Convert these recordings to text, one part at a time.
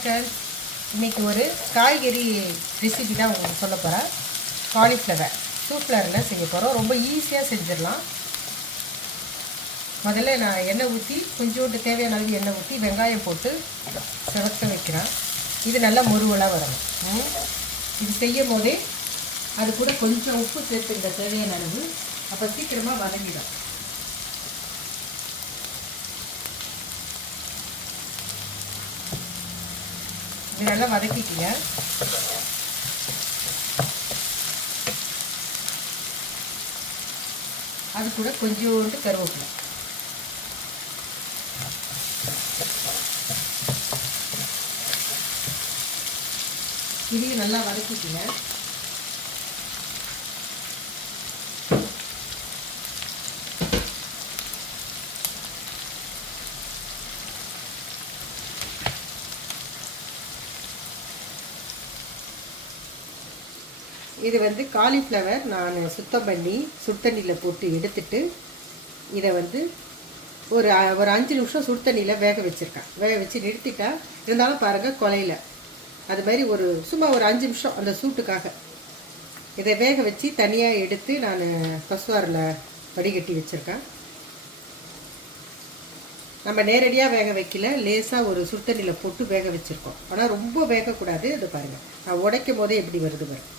Friends இன்னைக்கு ஒரு காய்கறி ரெசிபி தான் உங்களுக்கு சொல்ல போகிறேன் காலிஃப்ளவர் சூப்ளரில் செய்ய போகிறோம் ரொம்ப ஈஸியாக செஞ்சிடலாம். முதல்ல நான் எண்ணெய் ஊற்றி கொஞ்சோண்டு தேவையான அளவு எண்ணெய் ஊற்றி வெங்காயம் போட்டு சிவக்க வைக்கிறேன். இது நல்லா முருவலாக வரணும். இது செய்யும் போதே அது கூட கொஞ்சம் உப்பு சேர்த்துக்கிட்ட தேவையான அளவு அப்போ சீக்கிரமாக வதங்கிடும். இது நல்லா வதக்கிக்கங்க. அது கூட கொஞ்சோண்டு கருவேப்பிலை. இதையும் நல்லா வதக்கிக்கங்க. இது வந்து காலிஃப்ளவர் நான் சுத்தம் பண்ணி சுடுத்தண்ணியில் போட்டு எடுத்துட்டு இதை வந்து ஒரு ஒரு அஞ்சு நிமிஷம் சுடுதண்ணியில் வேக வச்சுருக்கேன். வேக வச்சு நிறுத்திட்டா இருந்தாலும் பாருங்கள் கொலையில். அது மாதிரி ஒரு சும்மா ஒரு அஞ்சு நிமிஷம் அந்த சூட்டுக்காக. இதை வேக வச்சு தனியாக எடுத்து நான் கசுவாரில் வடிகட்டி வச்சுருக்கேன். நம்ம நேரடியாக வேக வைக்கல லேசாக ஒரு சுடுத்தண்ணியில் போட்டு வேக வச்சுருக்கோம். ஆனால் ரொம்ப வேகக்கூடாது அது பாருங்கள் நான் உடைக்கும் போதே எப்படி வருது பாருங்க.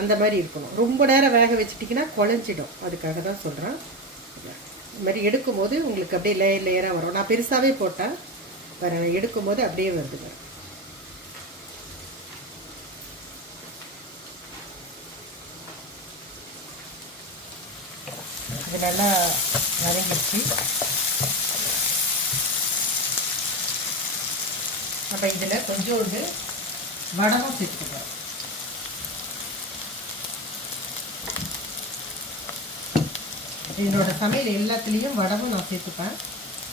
அந்த மாதிரி இருக்கணும். ரொம்ப நேரம் வேக வச்சிட்டிங்கன்னா குழஞ்சிடும். அதுக்காக தான் சொல்கிறேன் இந்த மாதிரி எடுக்கும்போது உங்களுக்கு அப்படியே லேயர் லேயராக வரும். நான் பெருசாகவே போட்டேன். வர எடுக்கும்போது அப்படியே வருதுங்க இது நல்லா வதங்கிடுச்சு. நம்ம இதில் கொஞ்சோண்டு வடகம் சேர்த்துக்கிறோம் என்னோட சமையல் எல்லாத்துலேயும் வடவும் நான் சேர்த்துப்பேன்.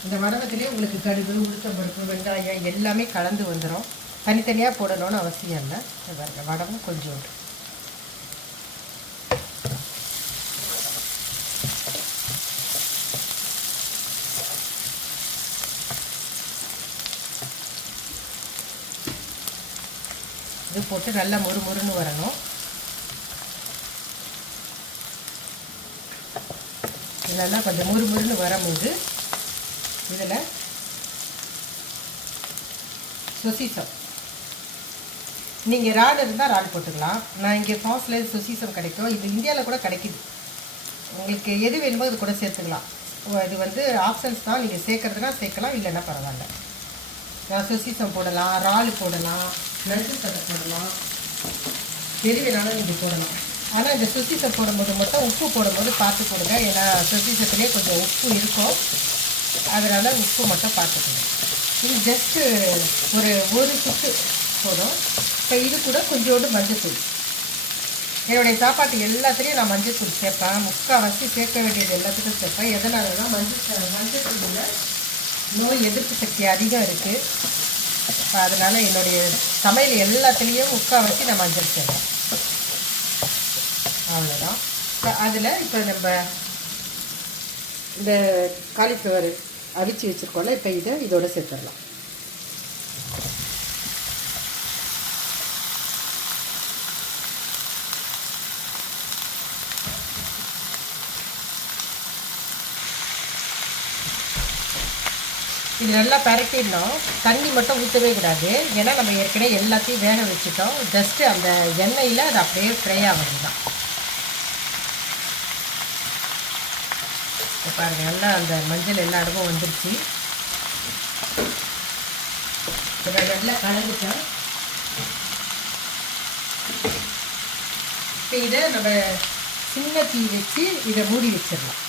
இந்த வடகத்துலேயே உங்களுக்கு கடுகு உளுத்தம்பருப்பு வெங்காயம் எல்லாமே கலந்து வந்துடும் தனித்தனியாக போடணும்னு அவசியம் இல்லை. வடவும் பாருங்க கொஞ்சோண்டு. இது போட்டு நல்லா மொறு மொறுன்னு வரணும். இது நல்லா கொஞ்சம் முறு முறுன்னு வரும்போது இதில் சொசிசம். நீங்கள் ராடு இருந்தால் ராடு போட்டுக்கலாம். நான் இங்கே ஃபாஸ்டில் சொசிசம் கிடைக்கும். இது இந்தியாவில் கூட கிடைக்குது. உங்களுக்கு எது வேணுமோ இது கூட சேர்த்துக்கலாம். இது வந்து ஆப்ஷன்ஸ் தான். நீங்கள் சேர்க்குறதுனா சேர்க்கலாம் இல்லைன்னா பரவாயில்ல. நான் சொசிசம் போடலாம் ராலு போடலாம் நண்டு சதை போடலாம். எது வேணாலும் நீங்கள் போடலாம். ஆனால் இந்த சுத்திசை போடும்போது மட்டும் உப்பு போடும்போது பார்த்து கொடுங்க ஏன்னா சுத்திசத்துலேயே கொஞ்சம் உப்பு இருக்கும். அதனால் உப்பு மட்டும் பார்த்துக்கணும் இது ஜஸ்ட்டு ஒரு ஒரு சுத்து போதும். இப்போ இது கூட கொஞ்சோண்டு மஞ்சத்தூள். என்னுடைய சாப்பாட்டு எல்லாத்துலேயும் நான் மஞ்சத்தூள் சேர்ப்பேன். முக்கால்வாசி சேர்க்க வேண்டியது எல்லாத்துக்கும் சேர்ப்பேன். எதனாலனா மஞ்சள் மஞ்சத்தூளில் நோய் எதிர்ப்பு சக்தி அதிகம் இருக்குது அதனால் என்னுடைய சமையல் எல்லாத்துலேயும் முக்கால்வாசி நான் மஞ்சள் சேர்ப்பேன். அவ்வளோதான் அதில் இப்போ நம்ம இந்த காலிஃப்ளவர் அவிச்சு வச்சுருக்கோம்ல இப்போ இதை இதோட சேர்த்துடலாம். இது நல்லா பரட்டிடணும். தண்ணி மட்டும் ஊற்றவே கூடாது. ஏன்னா நம்ம ஏற்கனவே எல்லாத்தையும் வேக வச்சுட்டோம். ஜஸ்ட்டு அந்த எண்ணெயில் அது அப்படியே ஃப்ரை ஆகிறது தான். இப்போ பாருங்க நல்லா அந்த மஞ்சள் எல்லா இடமும் வந்துருச்சு. இப்போ நல்லா கலந்துட்டேன் இப்போ இதை நம்ம சின்ன தீ வச்சு இதை மூடி வச்சிடலாம்.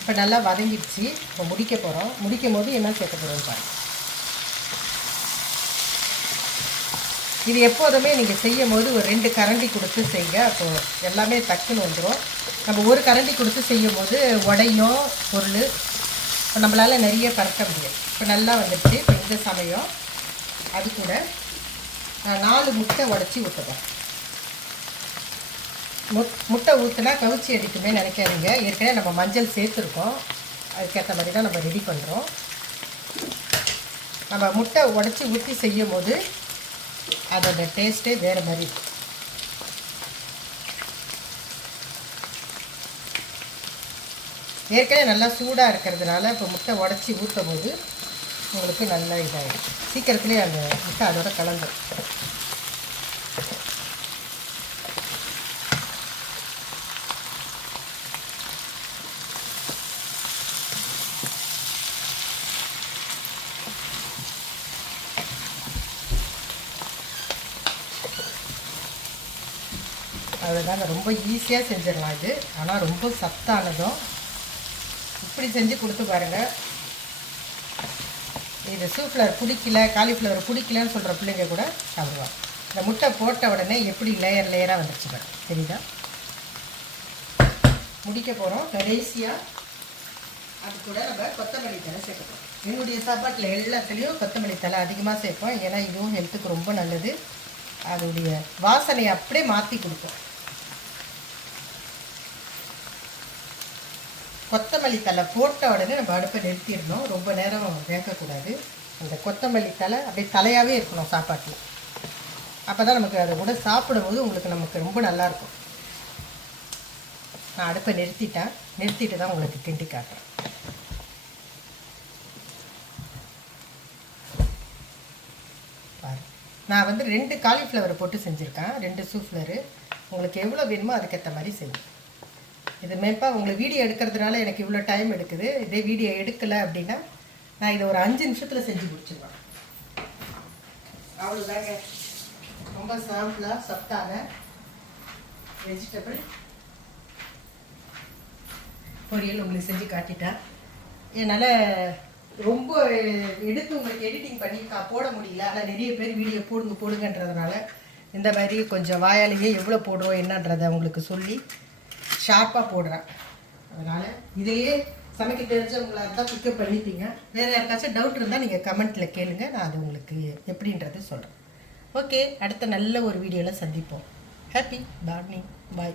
இப்போ நல்லா வதங்கிடுச்சு. இப்போ முடிக்க போகிறோம் முடிக்கும் போது என்ன சேர்க்க போகிறோம் பாருங்கள் இது எப்போதுமே நீங்கள் செய்யும் போது ஒரு ரெண்டு கரண்டி கொடுத்து செய்யுங்க அப்போ எல்லாமே டக்குன்னு வந்துடும் நம்ம ஒரு கரண்டி கொடுத்து செய்யும் போது உடையும் பொருள். இப்போ நம்மளால் நிறைய பறக்க முடியும். இப்போ நல்லா வந்துடுச்சு. இப்போ இந்த சமயம் அது கூட நான் நாலு முட்டை உடச்சி ஊற்றுவேன் முட் முட்டை ஊற்றுனா கவுச்சி அடிக்குமே நினைக்காதீங்க. ஏற்கனவே நம்ம மஞ்சள் சேர்த்துருக்கோம். அதுக்கேற்ற மாதிரி தான் நம்ம ரெடி பண்ணுறோம் நம்ம முட்டை உடச்சி ஊற்றி செய்யும் போது அதோட டேஸ்ட்டே வேறு மாதிரி ஏற்கனவே நல்லா சூடாக இருக்கிறதுனால இப்போ முட்டை உடச்சி ஊற்றும் போது உங்களுக்கு நல்லா இதாகிடும் சீக்கிரத்துலேயே அந்த முட்டை அதோட கலந்துடும் அதுதாங்க ரொம்ப ஈஸியாக செஞ்சிடலாம் இது. ஆனால் ரொம்ப சத்தானதும். இப்படி செஞ்சு கொடுத்து பாருங்கள் இது சூஃப்ளவர் பிடிக்கல காலிஃப்ளவர் பிடிக்கலன்னு சொல்கிற பிள்ளைங்க கூட சாப்பிடுவாங்க. இந்த முட்டை போட்ட உடனே எப்படி லேயர் லேயராக வந்துருச்சு பாருங்க தெரியுதா? முடிக்க போகிறோம் கடைசியாக அது கூட நம்ம கொத்தமல்லி தலை சேர்க்கணும் என்னுடைய சாப்பாட்டில் எல்லாத்துலேயும் கொத்தமல்லி தலை அதிகமாக சேர்ப்போம். ஏன்னா இதுவும் ஹெல்த்துக்கு ரொம்ப நல்லது. அதோடைய வாசனையை அப்படியே மாற்றி கொடுக்கும். கொத்தமல்லி தலை போட்ட உடனே நம்ம அடுப்பை நிறுத்திடணும். ரொம்ப நேரம் வேகக்கூடாது. அந்த கொத்தமல்லி தலை அப்படியே தலையாகவே இருக்கணும் சாப்பாட்டில். அப்போ தான் நமக்கு அதை கூட சாப்பிடும்போது உங்களுக்கு நமக்கு ரொம்ப நல்லாயிருக்கும் நான் அடுப்பை நிறுத்திட்டேன். நிறுத்திட்டு தான் உங்களுக்கு கிண்டி காட்டுறேன். பாரு நான் வந்து ரெண்டு காலிஃப்ளவர் போட்டு செஞ்சுருக்கேன். ரெண்டு சூஃப்ளரு உங்களுக்கு எவ்வளோ வேணுமோ அதுக்கேற்ற மாதிரி செய்யும் இது மேப்பா உங்களுக்கு வீடியோ எடுக்கிறதுனால எனக்கு இவ்வளோ டைம் எடுக்குது. இதே வீடியோ எடுக்கலை அப்படின்னா நான் இதை ஒரு அஞ்சு நிமிஷத்தில் செஞ்சு முடிச்சிடுவேன். அவ்வளோதாங்க ரொம்ப சாம்பிளாக சத்தான வெஜிடபிள் பொரியல் உங்களுக்கு செஞ்சு காட்டிட்டேன். என்னால் ரொம்ப எடுத்து உங்களுக்கு எடிட்டிங் பண்ணி நான் போட முடியல. ஆனால் நிறைய பேர் வீடியோ போடுங்க போடுங்கன்றதுனால இந்த மாதிரி கொஞ்சம் வாயாலேயே எவ்வளோ போடுறோம் என்னன்றதை உங்களுக்கு சொல்லி ஷார்ப்பாக போடுறேன். அதனால் இதையே சமைக்க தெரிஞ்சவங்களாக இருந்தால் பிக்கப் பண்ணிப்பீங்க. வேறு யாருக்காச்சும் டவுட் இருந்தால் நீங்கள் கமெண்ட்டில் கேளுங்க. நான் அது உங்களுக்கு எப்படின்றது சொல்கிறேன் ஓகே அடுத்த நல்ல ஒரு வீடியோவில் சந்திப்போம். ஹாப்பி மார்னிங் பாய்